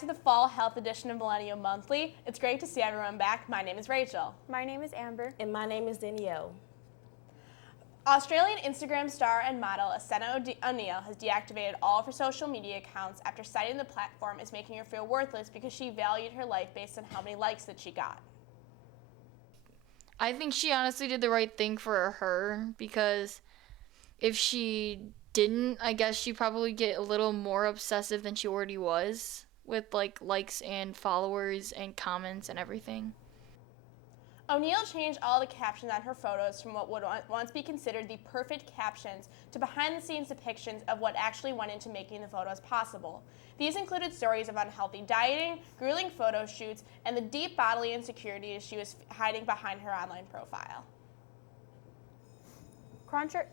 to the Fall Health Edition of Millennial Monthly. It's great to see everyone back. My name is Rachel. My name is Amber. And my name is Danielle. Australian Instagram star and model Asena O'Neill has deactivated all of her social media accounts after citing the platform as making her feel worthless because she valued her life based on how many likes that she got. I think she honestly did the right thing for her, because if she didn't, I guess she'd probably get a little more obsessive than she already was with likes and followers and comments and everything. O'Neill changed all the captions on her photos from what would once be considered the perfect captions to behind-the-scenes depictions of what actually went into making the photos possible. These included stories of unhealthy dieting, grueling photo shoots, and the deep bodily insecurities she was hiding behind her online profile.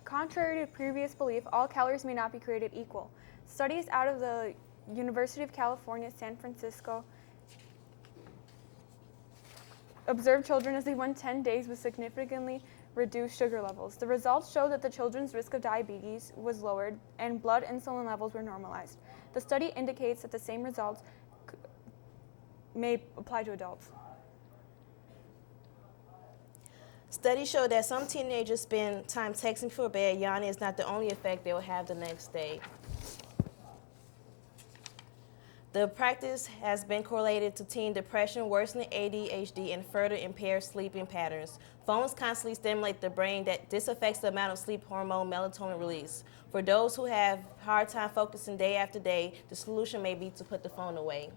Contrary to previous belief, all calories may not be created equal. Studies out of the University of California, San Francisco observed children as they went 10 days with significantly reduced sugar levels. The results showed that the children's risk of diabetes was lowered and blood insulin levels were normalized. The study indicates that the same results may apply to adults. Studies show that some teenagers spend time texting before bed. Yawning is not the only effect they will have the next day. The practice has been correlated to teen depression, worsening ADHD, and further impaired sleeping patterns. Phones constantly stimulate the brain. This affects the amount of sleep hormone melatonin release. For those who have hard time focusing day after day, the solution may be to put the phone away.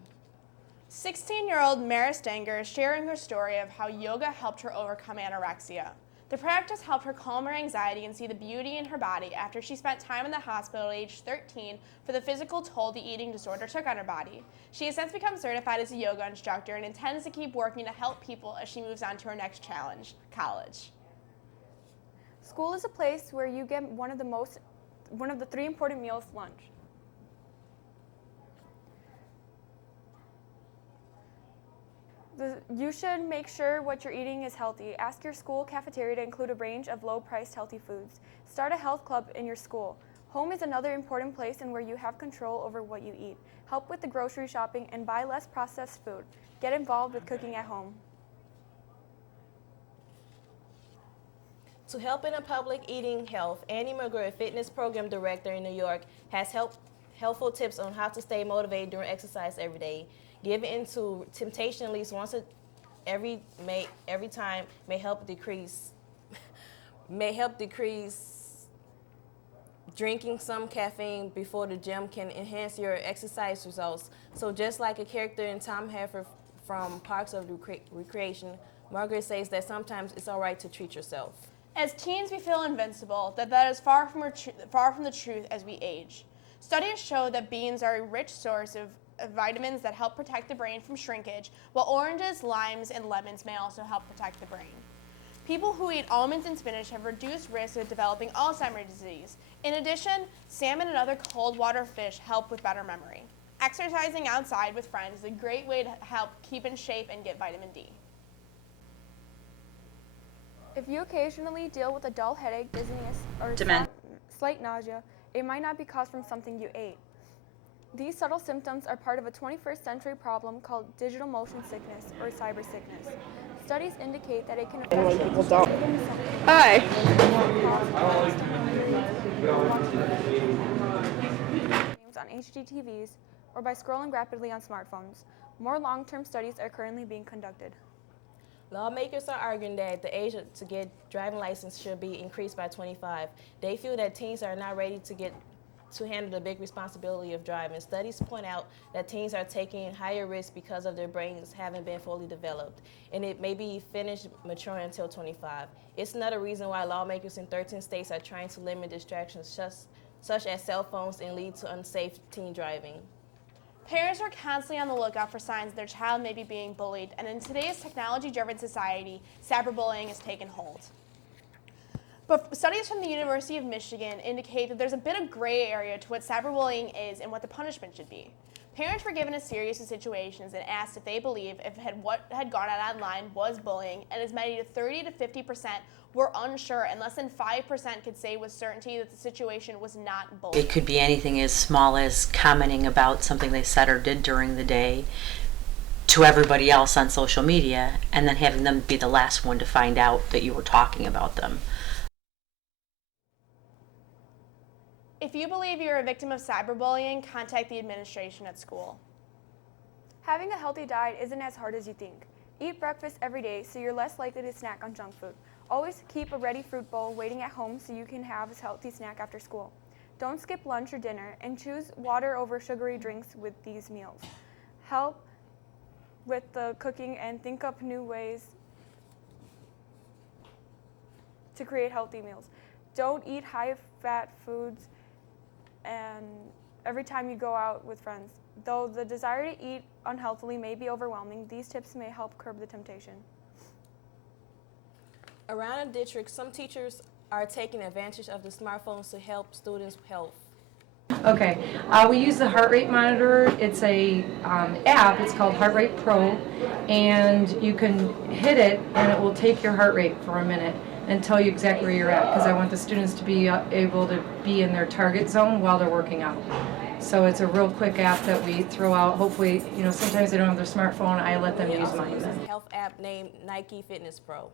16-year-old Mara Stanger is sharing her story of how yoga helped her overcome anorexia. The practice helped her calm her anxiety and see the beauty in her body after she spent time in the hospital at age 13 for the physical toll the eating disorder took on her body. She has since become certified as a yoga instructor and intends to keep working to help people as she moves on to her next challenge, college. School is a place where you get one of the three important meals, lunch. You should make sure what you're eating is healthy. Ask your school cafeteria to include a range of low-priced healthy foods. Start a health club in your school. Home is another important place and where you have control over what you eat. Help with the grocery shopping and buy less processed food. Get involved with cooking at home. To help in a public eating health, Annie McGraw, a fitness program director in New York, has helpful tips on how to stay motivated during exercise every day. Giving into temptation at least once every time may help decrease drinking some caffeine before the gym can enhance your exercise results. So just like a character in Tom Heffer from Parks of Recreation, Margaret says that sometimes it's all right to treat yourself. As teens, we feel invincible, that is far from the truth as we age. Studies show that beans are a rich source of vitamins that help protect the brain from shrinkage, while oranges, limes, and lemons may also help protect the brain. People who eat almonds and spinach have reduced risk of developing Alzheimer's disease. In addition, salmon and other cold water fish help with better memory. Exercising outside with friends is a great way to help keep in shape and get vitamin D. If you occasionally deal with a dull headache, dizziness, or slight nausea, it might not be caused from something you ate. These subtle symptoms are part of a 21st century problem called digital motion sickness or cyber sickness. Studies indicate that it can affect people don't. Hi. On HDTVs or by scrolling rapidly on smartphones. More long-term studies are currently being conducted. Lawmakers are arguing that the age to get driving license should be increased by 25. They feel that teens are not ready to handle the big responsibility of driving. Studies point out that teens are taking higher risks because of their brains haven't been fully developed, and it may be finished maturing until 25. It's another reason why lawmakers in 13 states are trying to limit distractions such as cell phones and lead to unsafe teen driving. Parents are constantly on the lookout for signs their child may be being bullied, and in today's technology-driven society, cyberbullying has taken hold. But studies from the University of Michigan indicate that there's a bit of gray area to what cyberbullying is and what the punishment should be. Parents were given a series of situations and asked if they believe what had gone on online was bullying, and as many to 30 to 50% were unsure, and less than 5% could say with certainty that the situation was not bullying. It could be anything as small as commenting about something they said or did during the day to everybody else on social media, and then having them be the last one to find out that you were talking about them. If you believe you're a victim of cyberbullying, contact the administration at school. Having a healthy diet isn't as hard as you think. Eat breakfast every day so you're less likely to snack on junk food. Always keep a ready fruit bowl waiting at home so you can have a healthy snack after school. Don't skip lunch or dinner, and choose water over sugary drinks with these meals. Help with the cooking and think up new ways to create healthy meals. Don't eat high-fat foods and every time you go out with friends. Though the desire to eat unhealthily may be overwhelming, these tips may help curb the temptation. Around the district, some teachers are taking advantage of the smartphones to help students' health. Okay, we use the heart rate monitor. It's a app. It's called Heart Rate Pro, and you can hit it and it will take your heart rate for a minute and tell you exactly where you're at, because I want the students to be able to be in their target zone while they're working out. So it's a real quick app that we throw out. Hopefully, sometimes they don't have their smartphone. I let them use mine then. A health app named Nike Fitness Pro.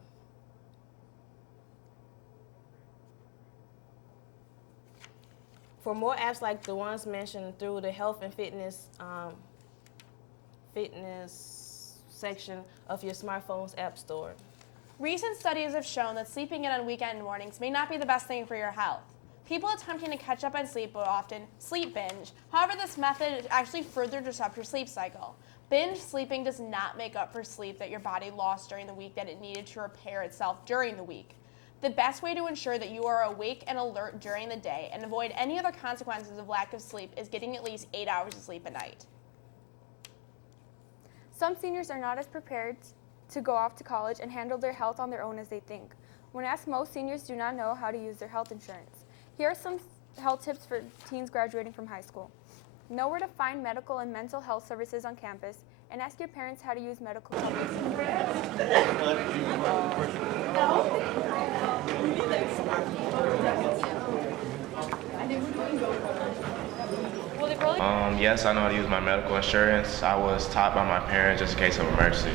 For more apps like the ones mentioned through the health and fitness section of your smartphone's app store. Recent studies have shown that sleeping in on weekend mornings may not be the best thing for your health. People attempting to catch up on sleep will often sleep binge. However, this method actually further disrupts your sleep cycle. Binge sleeping does not make up for sleep that your body lost during the week that it needed to repair itself during the week. The best way to ensure that you are awake and alert during the day and avoid any other consequences of lack of sleep is getting at least 8 hours of sleep a night. Some seniors are not as prepared to go off to college and handle their health on their own as they think. When asked, most seniors do not know how to use their health insurance. Here are some health tips for teens graduating from high school. Know where to find medical and mental health services on campus, and ask your parents how to use medical coverage. Yes, I know how to use my medical insurance. I was taught by my parents just in case of emergency.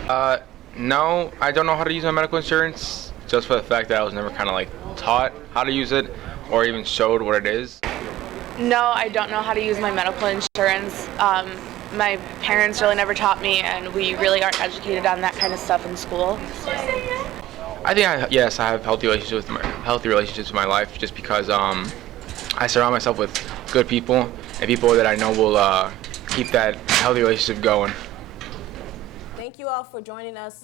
No, I don't know how to use my medical insurance, just for the fact that I was never kind of taught how to use it or even showed what it is. No, I don't know how to use my medical insurance. My parents really never taught me, and we really aren't educated on that kind of stuff in school. I think I have healthy relationships with my life, just because I surround myself with good people and people that I know will keep that healthy relationship going. Thank you all for joining us.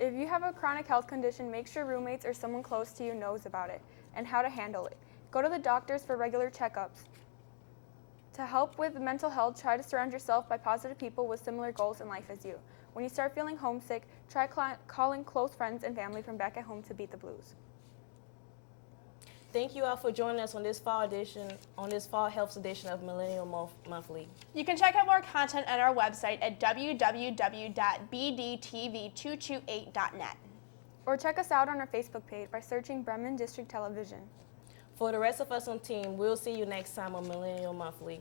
If you have a chronic health condition, make sure roommates or someone close to you knows about it and how to handle it. Go to the doctors for regular checkups. To help with mental health, try to surround yourself by positive people with similar goals in life as you. When you start feeling homesick, try calling close friends and family from back at home to beat the blues. Thank you all for joining us on this fall health edition of Millennial Monthly. You can check out more content on our website at www.bdtv228.net. Or check us out on our Facebook page by searching Bremen District Television. For the rest of us on team, we'll see you next time on Millennial Monthly.